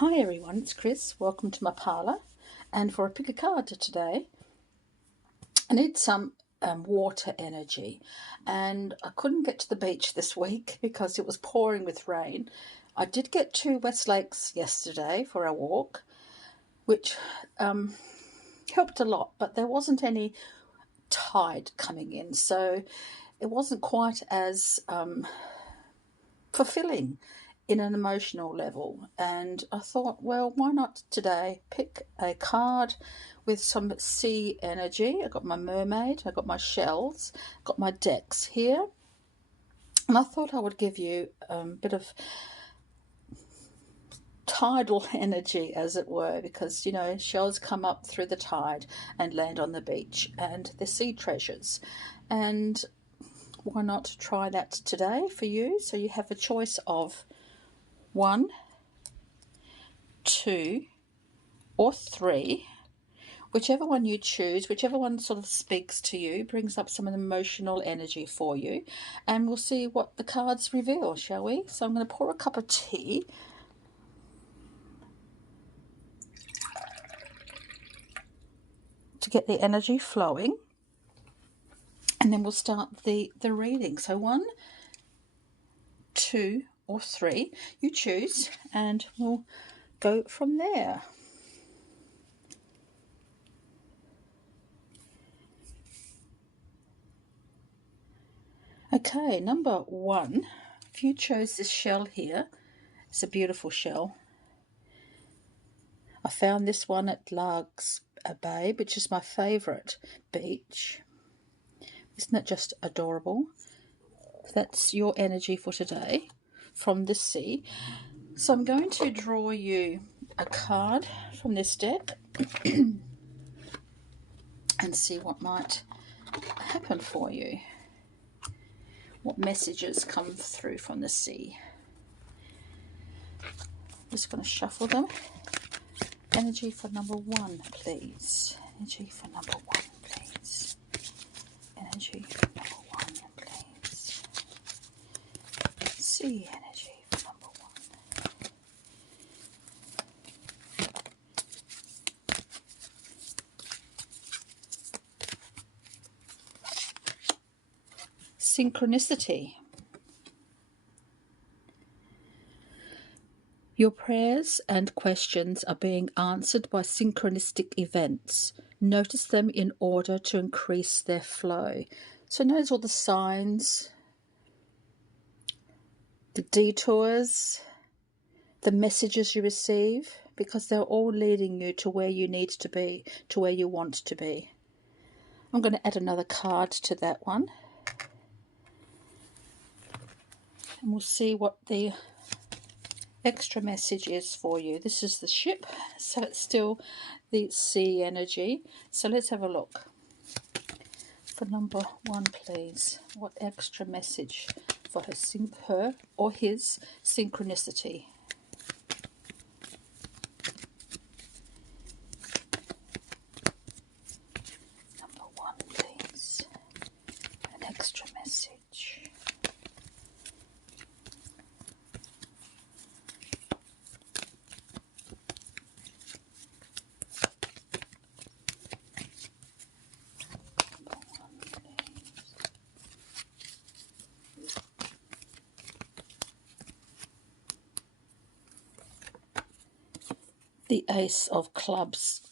Hi everyone, it's Chris. Welcome to my parlour. And for a pick a card today, I need some water energy. And I couldn't get to the beach this week because it was pouring with rain. I did get to West Lakes yesterday for a walk, which helped a lot, but there wasn't any tide coming in, so it wasn't quite as fulfilling in an emotional level. And I thought, well, why not today pick a card with some sea energy. I got my mermaid, I got my shells, got my decks here, and I thought I would give you a bit of tidal energy, as it were, because you know shells come up through the tide and land on the beach, and they're sea treasures. And why not try that today for you? So you have a choice of 1, 2, or 3, whichever one you choose, whichever one sort of speaks to you, brings up some emotional energy for you, and we'll see what the cards reveal, shall we? So I'm going to pour a cup of tea. To get the energy flowing, and then we'll start the reading. So 1, 2, or 3, you choose, and we'll go from there. Okay, number 1, if you chose this shell here, it's a beautiful shell. I found this one at Largs Bay, which is my favourite beach. Isn't it just adorable? That's your energy for today from the sea. So I'm going to draw you a card from this deck and see what might happen for you. What messages come through from the sea. Just going to shuffle them. Energy for number 1, please. Energy for number 1, please. Energy for number 1, please. Sea energy for number 1. Synchronicity. Your prayers and questions are being answered by synchronistic events. Notice them in order to increase their flow. So notice all the signs, the detours, the messages you receive, because they're all leading you to where you need to be, to where you want to be. I'm going to add another card to that one. And we'll see what the extra message is for you. This is the ship, so it's still the sea energy. So let's have a look. For number 1, please. What extra message for her or his synchronicity? Number 1, please. An extra message. The Ace of Clubs,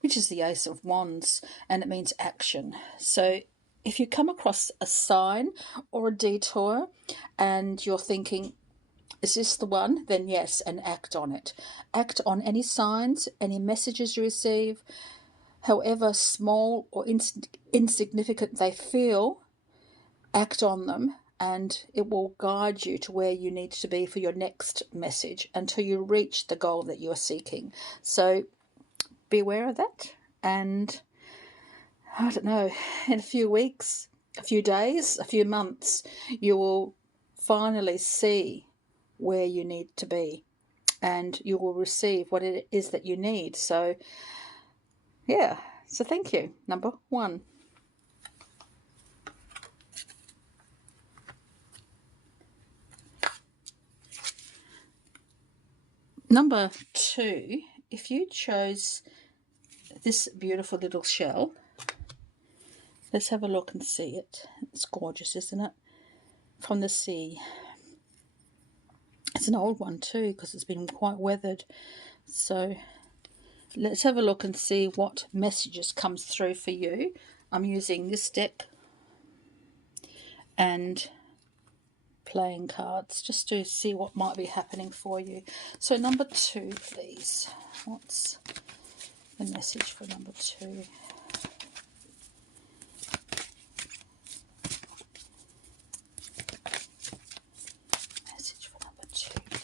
which is the Ace of Wands, and it means action. So if you come across a sign or a detour and you're thinking, is this the one? Then yes, and act on it. Act on any signs, any messages you receive, however small or insignificant they feel. Act on them, and it will guide you to where you need to be for your next message until you reach the goal that you are seeking. So be aware of that, and I don't know, in a few weeks, a few days, a few months, you will finally see where you need to be, and you will receive what it is that you need. So yeah, so thank you, number 1. Number 2, if you chose this beautiful little shell, let's have a look and see it. It's gorgeous, isn't it? From the sea. It's an old one too, because it's been quite weathered. So let's have a look and see what messages comes through for you. I'm using this deck and playing cards just to see what might be happening for you. So number 2, please. What's the message for number 2? Message for number 2, please.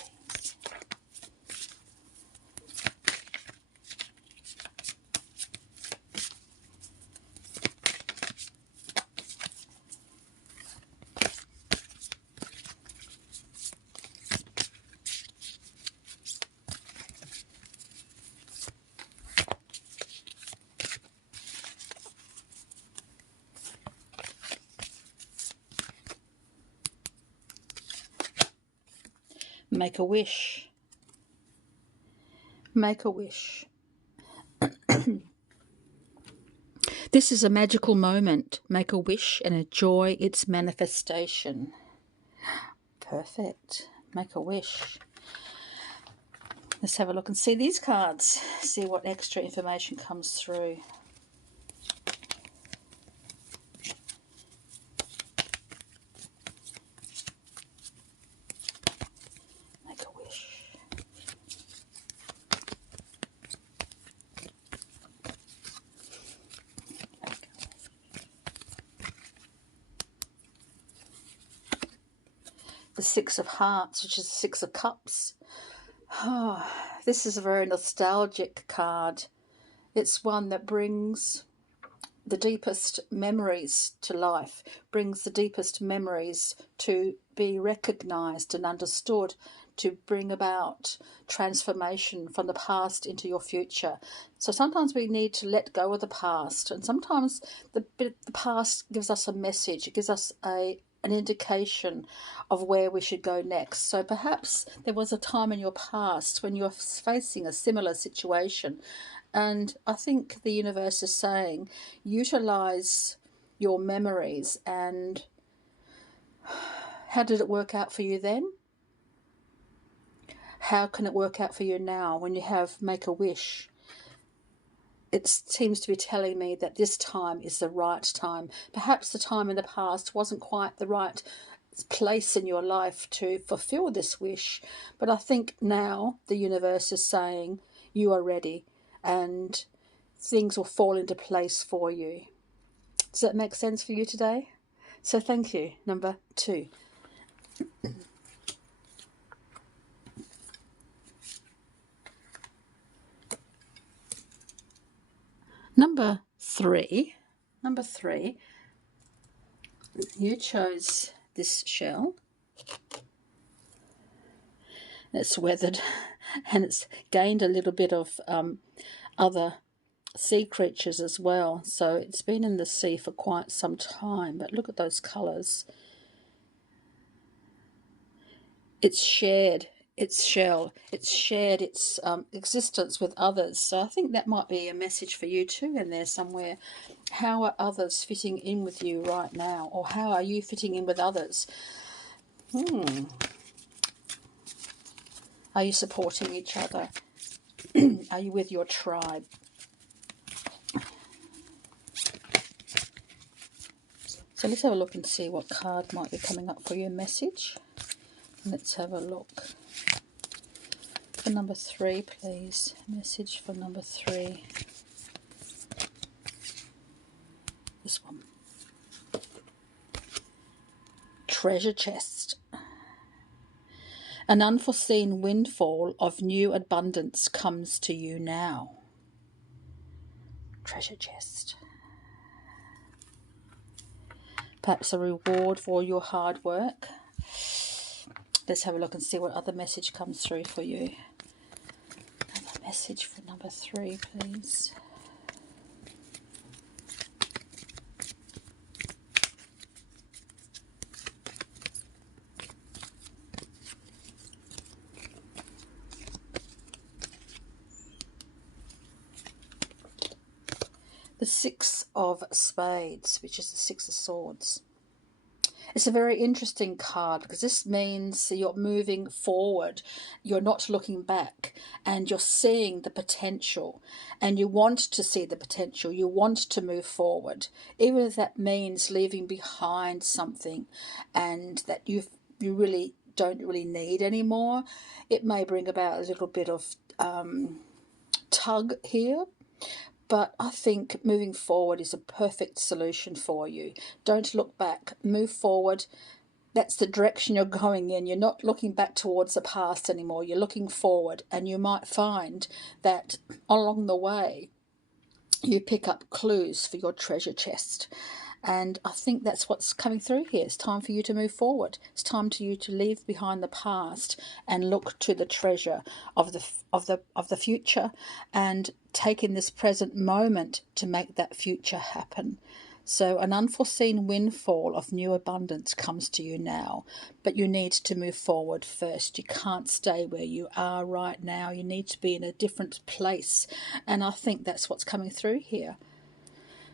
Make a wish. Make a wish. This is a magical moment. Make a wish and enjoy its manifestation. Perfect. Make a wish. Let's have a look and see these cards. See what extra information comes through. Make a wish. The 6 of Hearts, which is the 6 of Cups. Oh, this is a very nostalgic card. It's one that brings the deepest memories to life, brings the deepest memories to be recognised and understood, to bring about transformation from the past into your future. So sometimes we need to let go of the past, and sometimes the past gives us a message. It gives us an indication of where we should go next. So perhaps there was a time in your past when you're facing a similar situation, and I think the universe is saying, utilize your memories. And how did it work out for you then? How can it work out for you now when you have make a wish? It seems to be telling me that this time is the right time. Perhaps the time in the past wasn't quite the right place in your life to fulfill this wish, but I think now the universe is saying you are ready and things will fall into place for you. Does that make sense for you today? So thank you. Number 2. Number 3, you chose this shell. It's weathered and it's gained a little bit of other sea creatures as well. So it's been in the sea for quite some time, but look at those colours. It's shared its shell, it's shared its existence with others. So I think that might be a message for you too in there somewhere. How are others fitting in with you right now? Or how are you fitting in with others? Are you supporting each other? Are you with your tribe? So let's have a look and see what card might be coming up for your message. Let's have a look. For number 3, please. Message for number 3. This one. Treasure chest. An unforeseen windfall of new abundance comes to you now. Treasure chest. Perhaps a reward for your hard work. Let's have a look and see what other message comes through for you. Another message for number 3, please. the Six of Spades, which is the Six of Swords. It's a very interesting card because this means you're moving forward, you're not looking back, and you're seeing the potential, and you want to see the potential, you want to move forward, even if that means leaving behind something and that you really don't really need anymore. It may bring about a little bit of tug here. But I think moving forward is a perfect solution for you. Don't look back. Move forward. That's the direction you're going in. You're not looking back towards the past anymore. You're looking forward. And you might find that along the way, you pick up clues for your treasure chest. And I think that's what's coming through here. It's time for you to move forward. It's time for you to leave behind the past and look to the treasure of the future, and take in this present moment to make that future happen. So an unforeseen windfall of new abundance comes to you now, but you need to move forward first. You can't stay where you are right now. You need to be in a different place, and I think that's what's coming through here.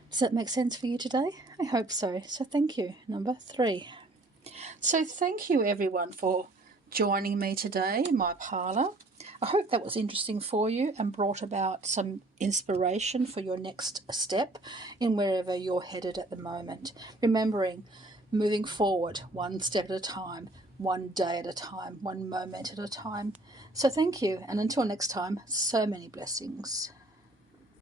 Does that make sense for you today? I hope so. So thank you. Number 3. So thank you everyone for joining me today in my parlour. I hope that was interesting for you and brought about some inspiration for your next step in wherever you're headed at the moment. Remembering, moving forward one step at a time, one day at a time, one moment at a time. So thank you, and until next time, so many blessings.